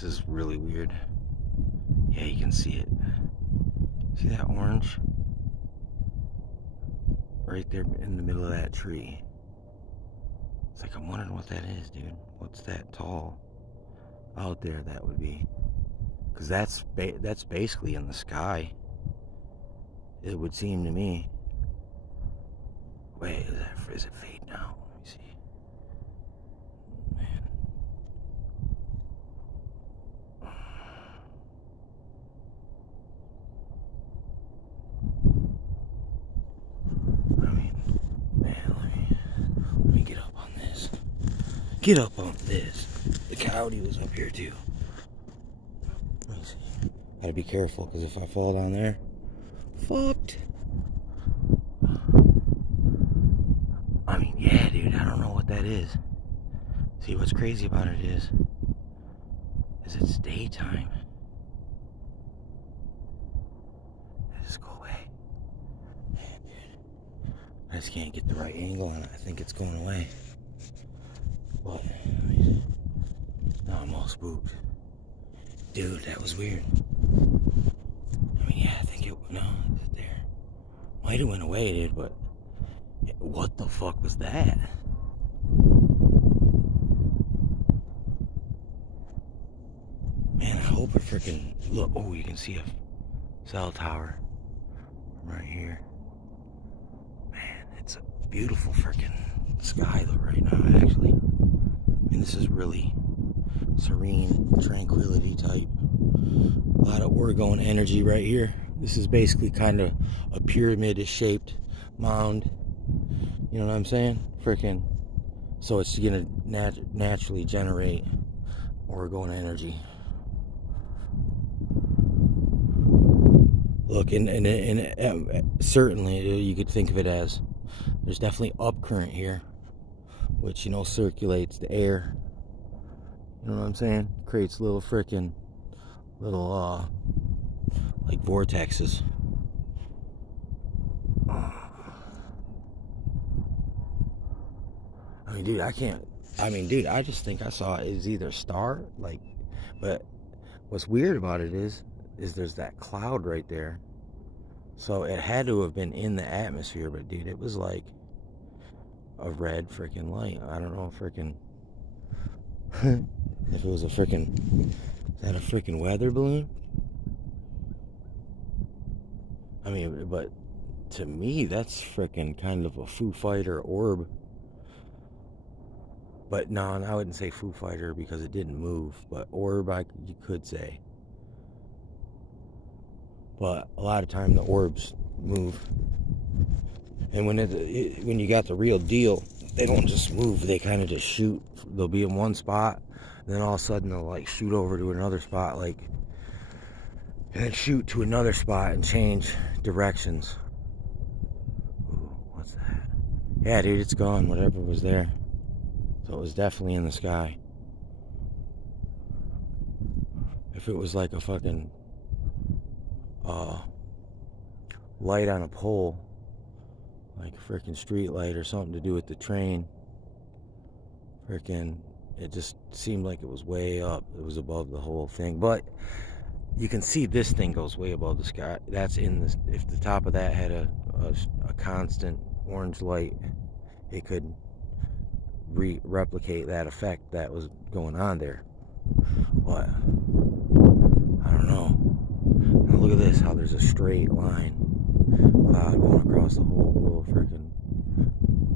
This is really weird. Yeah, you can see it. See that orange? Right there in the middle of that tree. It's like, I'm wondering what that is, dude. What's that tall out there that would be? Because that's basically in the sky. It would seem to me. Wait, is it fade now? Let me see. Man. I mean, man, let me get up on this. Get up on this. The coyote was up here too. Let me see. Gotta be careful, because if I fall down there, fucked. I mean, yeah, dude, I don't know what that is. See, what's crazy about it is it's daytime. Just go away. Man, dude. I just can't get the right angle on it. I think it's going away. But, I mean, now I'm all spooked. Dude, that was weird. I mean, yeah, I think no, it's there. Might have went away, dude, but what the fuck was that? Man, I hope it freaking look. Oh, you can see a cell tower right here. Man, it's a beautiful freaking sky though right now. Actually, I mean, this is really serene, tranquility type. A lot of Oregon energy right here. This is basically kind of a pyramid shaped mound. You know what I'm saying? Freaking. So it's gonna naturally generate Oregon energy. Look, and certainly you could think of it as there's definitely up current here, which, you know, circulates the air. You know what I'm saying? Creates little freaking little like vortexes. I mean, dude, I just think I saw it as either star, like, but what's weird about it is there's that cloud right there. So it had to have been in the atmosphere, but dude, it was like a red freaking light. I don't know, freaking if it was a freaking, is that a freaking weather balloon? I mean, but to me, that's freaking kind of a Foo Fighter orb. But no, I wouldn't say Foo Fighter because it didn't move. But orb, you could say. But a lot of time the orbs move. And when you got the real deal, they don't just move. They kind of just shoot. They'll be in one spot, and then all of a sudden they'll like shoot over to another spot, like, and then shoot to another spot and change directions. Ooh, what's that? Yeah, dude, it's gone. Whatever was there. So it was definitely in the sky. If it was like a fucking light on a pole, like a freaking street light or something to do with the train, freaking, it just seemed like it was way up. It was above the whole thing. But you can see this thing goes way above the sky. That's in this. If the top of that had a constant orange light, it could replicate that effect that was going on there. But I don't know. Now look at this, how there's a straight line cloud going across the whole little freaking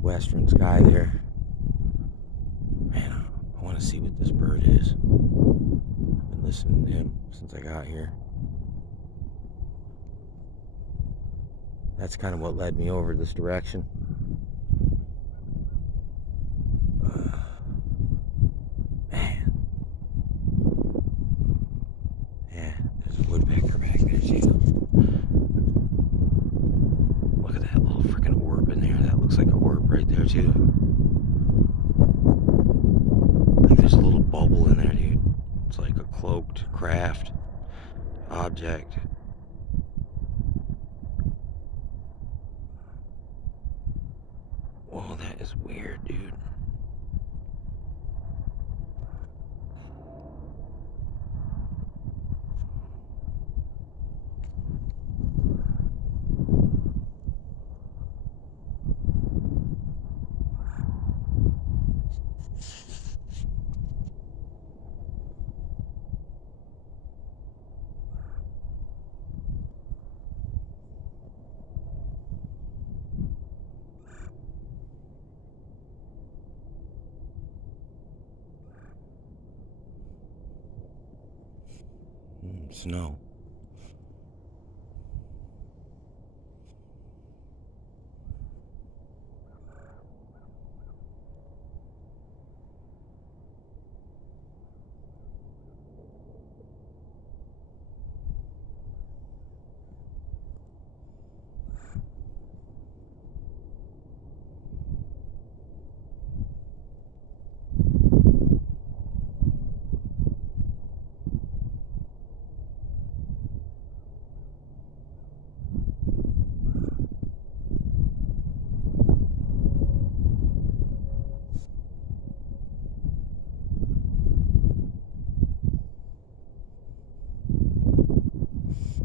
western sky there. Man, I want to see what this bird is. I've been listening to him since I got here. That's kind of what led me over this direction. Man. Yeah, there's a woodpecker back there too. Look at that little freaking orb in there. That looks like an orb right there too. I think there's a little bubble in there, dude. It's like a cloaked craft object. Whoa, that is weird, dude. Snow.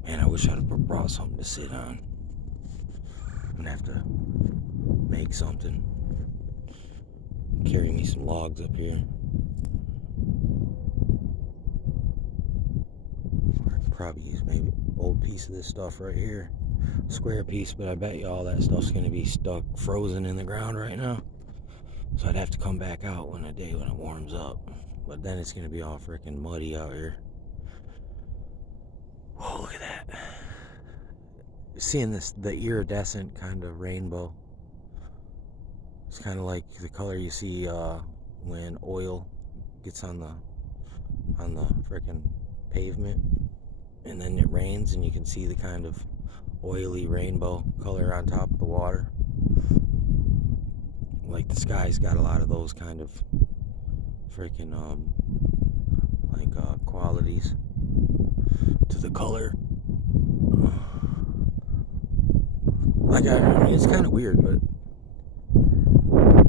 Man, I wish I'd have brought something to sit on. I'm gonna have to make something. Carry me some logs up here. Or I could probably use maybe an old piece of this stuff right here. Square piece, but I bet you all that stuff's gonna be stuck, frozen in the ground right now. So I'd have to come back out one day when it warms up. But then it's gonna be all freaking muddy out here. Whoa, look at that. Seeing this, the iridescent kind of rainbow. It's kind of like the color you see when oil gets on the freaking pavement, and then it rains, and you can see the kind of oily rainbow color on top of the water. Like the sky's got a lot of those kind of freaking qualities to the color. Like I mean, it's kind of weird, but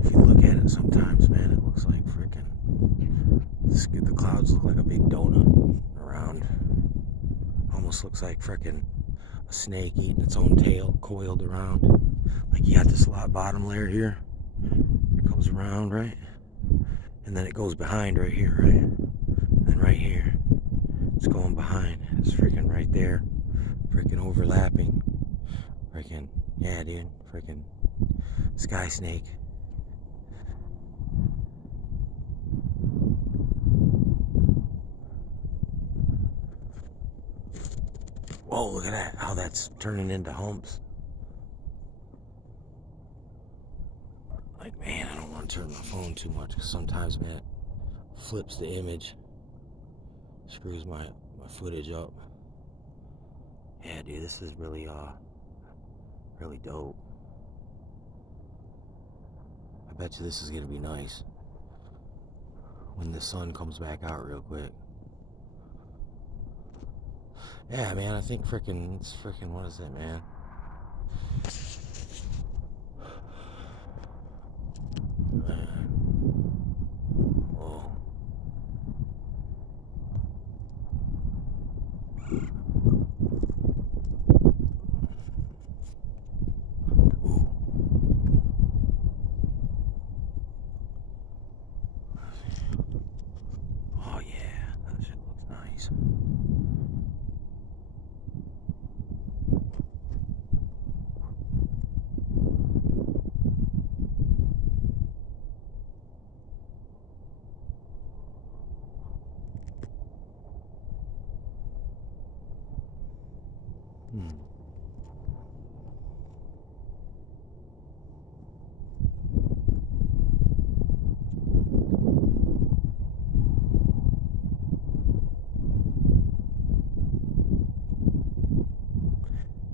if you look at it sometimes, man, it looks like freaking the clouds look like a big donut around. Almost looks like freaking a snake eating its own tail, coiled around. Like you got this bottom layer here, it comes around, right, and then it goes behind right here, right, and right here it's going behind. It's freaking right there, freaking overlapping. Freaking, yeah, dude, freaking sky snake. Whoa, look at that, how that's turning into humps. Like, man, I don't want to turn my phone too much, because sometimes, man, it flips the image, screws my footage up. Yeah, dude, this is really dope. I bet you this is gonna be nice when the sun comes back out real quick. Yeah, man, I think it's freaking, what is it, man? Whoa. Oh yeah, that shit looks nice.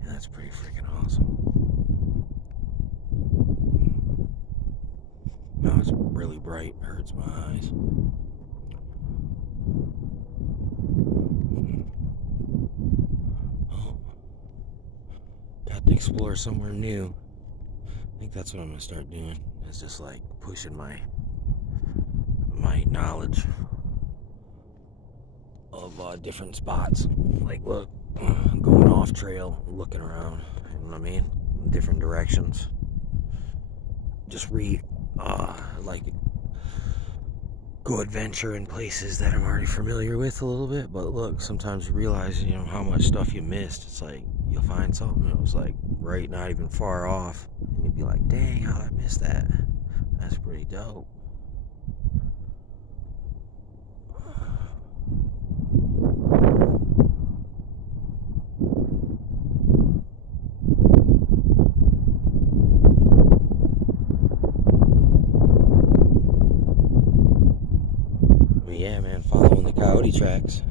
That's pretty freaking awesome. No, it's really bright. It hurts my eyes. Oh, got to explore somewhere new. I think that's what I'm gonna start doing. Is just like pushing my knowledge of different spots. Like, look, going off trail, looking around, you know what I mean, different directions. Just like go adventure in places that I'm already familiar with a little bit. But look, sometimes you realize, you know, how much stuff you missed. It's like you'll find something that was like right, not even far off, and you'd be like, dang, how did I miss that? That's pretty dope. coyote tracks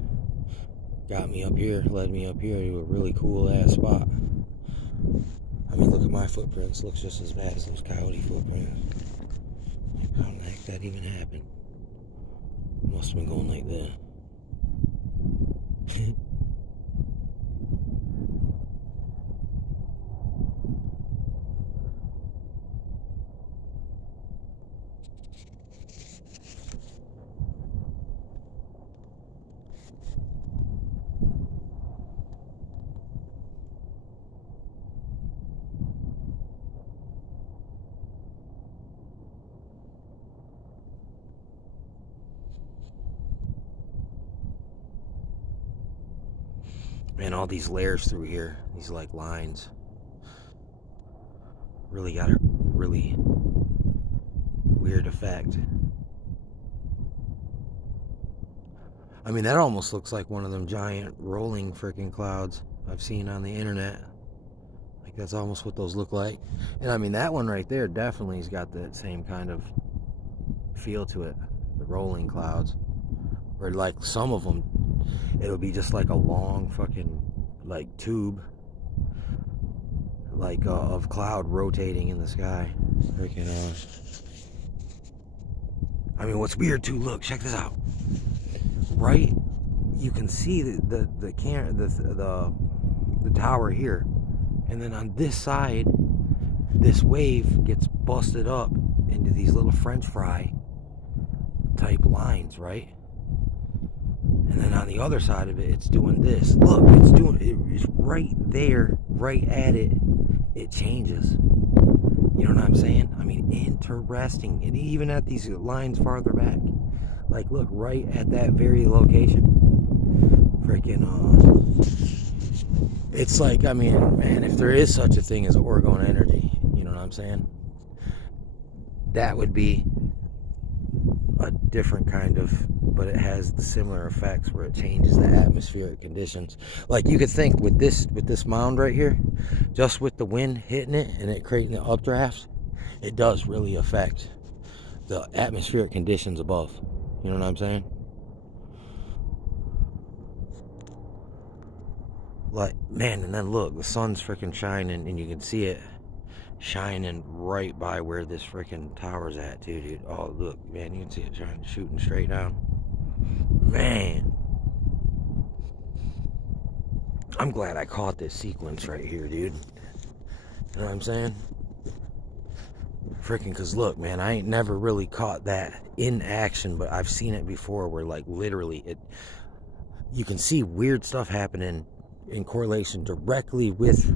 got me up here, led me up here to a really cool ass spot. I mean, look at my footprints. Looks just as bad as those coyote footprints. How the heck that even happened? Must have been going like that. Man, all these layers through here, these like lines, really got a really weird effect. I mean, that almost looks like one of them giant rolling freaking clouds I've seen on the internet. Like, that's almost what those look like. And I mean, that one right there definitely has got that same kind of feel to it, the rolling clouds. Or like some of them, it'll be just like a long fucking like tube, like of cloud rotating in the sky. Freaking I mean, what's weird too, look, check this out. Right, you can see the tower here, and then on this side, this wave gets busted up into these little French fry type lines, right? And then on the other side of it, it's doing this. Look, it's right there, right at it. It changes. You know what I'm saying? I mean, interesting. And even at these lines farther back, like, look, right at that very location. Freaking, it's like, I mean, man, if there is such a thing as orgone energy, you know what I'm saying? That would be a different kind of, but it has the similar effects where it changes the atmospheric conditions. Like, you could think with this mound right here, just with the wind hitting it and it creating the updrafts, it does really affect the atmospheric conditions above. You know what I'm saying? Like, man, and then look, the sun's freaking shining, and you can see it shining right by where this freaking tower's at too, dude. Oh, look, man, you can see it shooting straight down. Man, I'm glad I caught this sequence right here, dude. You know what I'm saying? Freaking, cause look, man, I ain't never really caught that in action, but I've seen it before where, like, literally you can see weird stuff happening in correlation directly with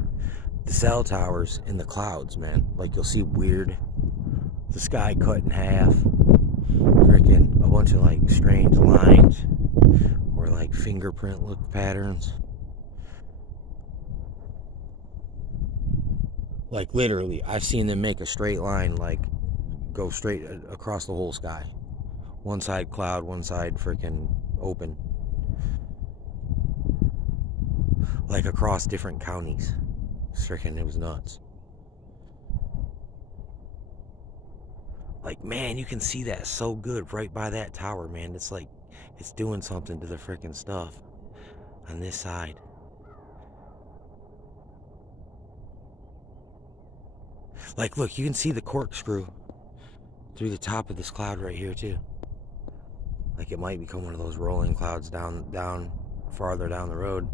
the cell towers in the clouds, man. Like, you'll see the sky cut in half, freaking a bunch of like strange lines or like fingerprint look patterns. Like, literally, I've seen them make a straight line, like go straight across the whole sky. One side cloud, one side freaking open. Like across different counties. Freaking, it was nuts. Like, man, you can see that so good right by that tower, man. It's like, it's doing something to the freaking stuff on this side. Like, look, you can see the corkscrew through the top of this cloud right here too. Like, it might become one of those rolling clouds down farther down the road.